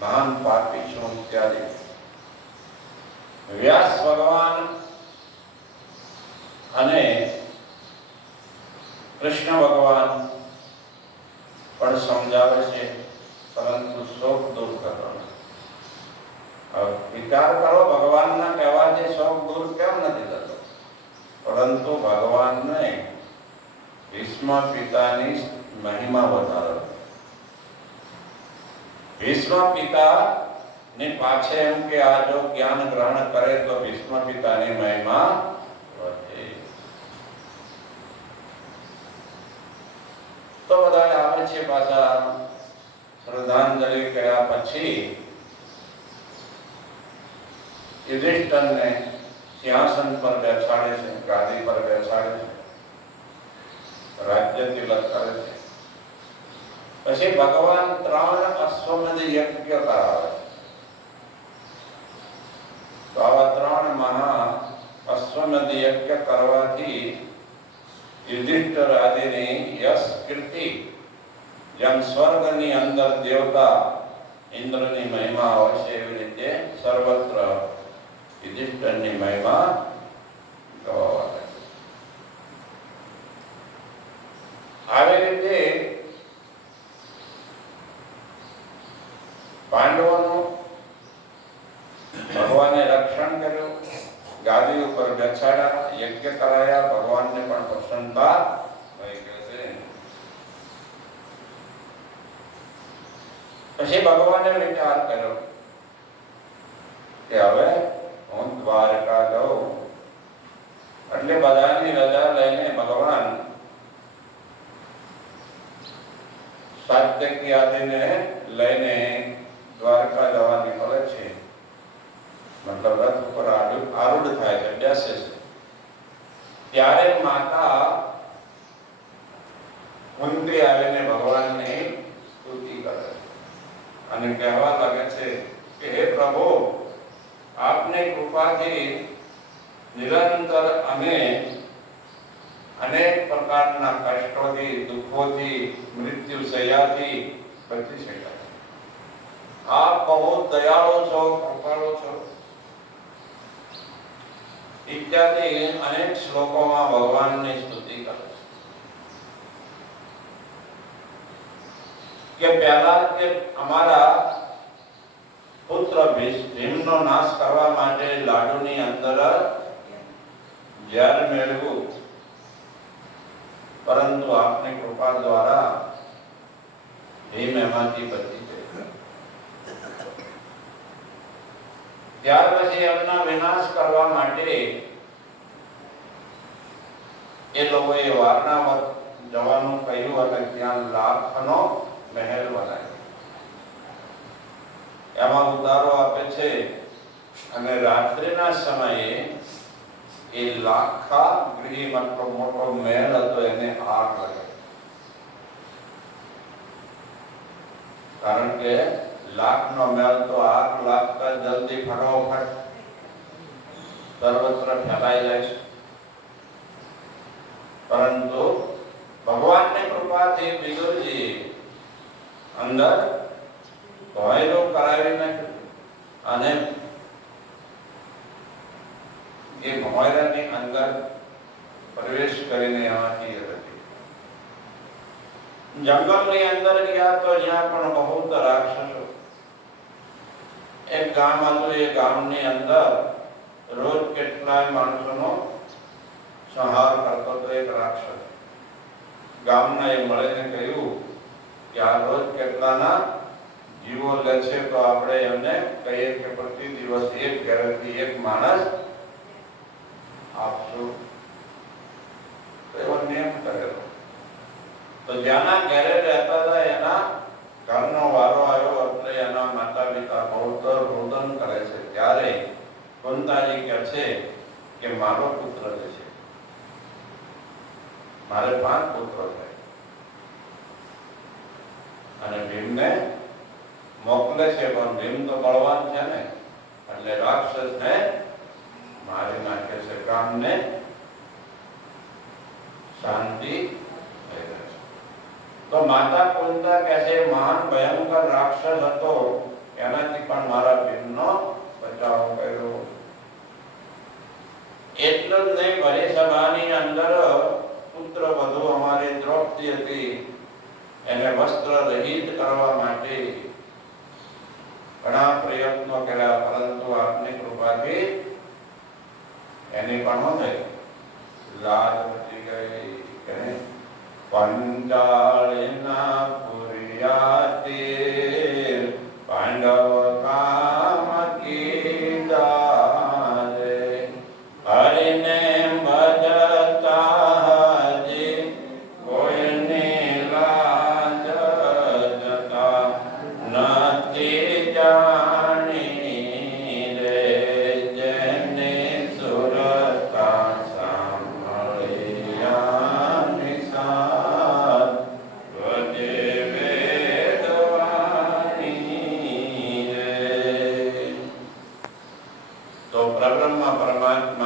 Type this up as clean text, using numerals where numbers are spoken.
महान पापी छूं इत्यादि। व्यास भगवान अने कृष्ण भगवान पण समझावे छे, परंतु शोक दूर करो। विचार करो, भगवान ना कहेवाथी शोक दूर केम नथी थतो, परंतु भगवान ने भीष्म पितानी महिमा बतावे। भीष्म पिता ने पाछे एम के आ जो ज्ञान ग्रहण करे तो भीष्म पितानी महिमा वधे। तो बधाए आवे छे पाछा श्रद्धांजलि कर्या पछी युधिष्ठिर ने सिंहासन पर बेसाड़े छे, गादी पर बेसाड़े छे, राज्य तिलक करे छे। पछी भगवान 3 अश्वमेध यज्ञ करावे छे। तो आवा 3 महा अश्वमेध यज्ञ करवाथी युधिष्ठिर आदिनी यश कीर्ति જેમ સ્વર્ગની અંદર દેવતા ઇન્દ્રની મહિમા હોય છે, એવી રીતે સર્વત્ર યુધિષ્ઠિરની મહિમા ગવાવા લાગી. આવી રીતે પાંડવોનું ભગવાને રક્ષણ કર્યું, ગાદી ઉપર બેસાડ્યા, યજ્ઞ કરાયા, ભગવાનને પણ પ્રસન્નતા થઈ ગઈ છે. પછી ભગવાને વિચાર કર્યો કે હવે હું દ્વારકા જાઉં. એટલે બધાની રજા લઈને ભગવાન સાત્યકી આદિને લઈને દ્વારકા જવા નીકળે છે. મતલબ રથ ઉપર આરૂઢ થાય છે, બેસે છે. ત્યારે માતા કુંતી આવીને ભગવાનની સ્તુતિ કરે છે અને કહેવા લાગે છે કે હે પ્રભુ, આપની કૃપાથી નિરંતર અમે અનેક પ્રકારના કષ્ટોથી, દુઃખોથી, મૃત્યુ સહ્યાથી બચી શક્યા. આપ બહુ દયાળુ છો, કૃપાળુ છો इत्यादि अनेक श्लोकों में भगवान ने स्तुति करे कि पहला के हमारा पुत्र भीमनो नाश करवा माटे लाडूनी अंदर ઝેર મેળવ્યું, परंतु आपने कृपा द्वारा भीम एमांथी बची गयो. ત્યાર પછી એમના વિનાશ કરવા માટે એ લોકોએ વારનાવત જવાનું કહ્યું અને ત્યાં લાખનો મહેલ બનાવ્યો. એમાં ઉતારો આપે છે અને રાત્રિના સમયે એ લાખા ગૃહ મતલબ મોટો મહેલ હતો એને આગ લાગે. કારણ કે લાખનો મહેલ તો આગ લાગતા જલ્દી ફટાફટ સર્વત્ર ફેલાઈ જાય છે. પરંતુ ભગવાનની કૃપાથી વિદુરજી અંદર ભોંયરું કરાવી નાખ્યું અને એ ભોંયરાની અંદર પ્રવેશ કરીને એમાંથી જંગલની અંદર ગયા તો જ્યાં પણ બહુ રાક્ષસો. એક ગામ હતું, એ ગામની અંદર રોજ કેટલાય માણસોનો સંહાર કરતો હતો એક રાક્ષસ. ગામના એ મળીને કહ્યું કે આ રોજ કેટલાના જીવો લે છે, તો આપણે એમને કહીએ કે પ્રતિ દિવસ એક ઘરેથી એક માણસ આપશું. તો એવો નિયમ કરેલો. તો જ્યાંના ઘરે રહેતા હતા એના ઘરનો વારો આવ્યો એટલે એના માતા પિતા બહુ રોદન કરે છે. ત્યારે કુંતાજી કહે છે કે મારો પુત્ર જે છે, મારે 5 પુત્રો છે અને ભીમને મોકલે છે, પણ ભીમ તો બળવાન છે ને, એટલે રાક્ષસને મારી નાખે છે. ગામને શાંતિ થઈ રહે છે. તો માતા કુંતા કહે છે મહાન ભયંકર રાક્ષસ હતો, એના એટલું જ નહીં, ભરી સભાની અંદર પુત્ર વધુ અમારી દ્રૌપદી હતી, એને વસ્ત્ર રહિત કરવા માટે ઘણા પ્રયત્નો કર્યા, પરંતુ આપની કૃપાથી એની પણ થઈ લાજ બચી ગઈ. પંચાળના પુરિયાતી પાંડવ કામ કીધા રે, હરિને ભજતા હજી કોઈની લાજ જતા નથી જાણી રે, જેને સુરતા સાંભળ્યા નિશાન વજે વેદવાણી રે. તો પરબ્રહ્મ પરમાત્મા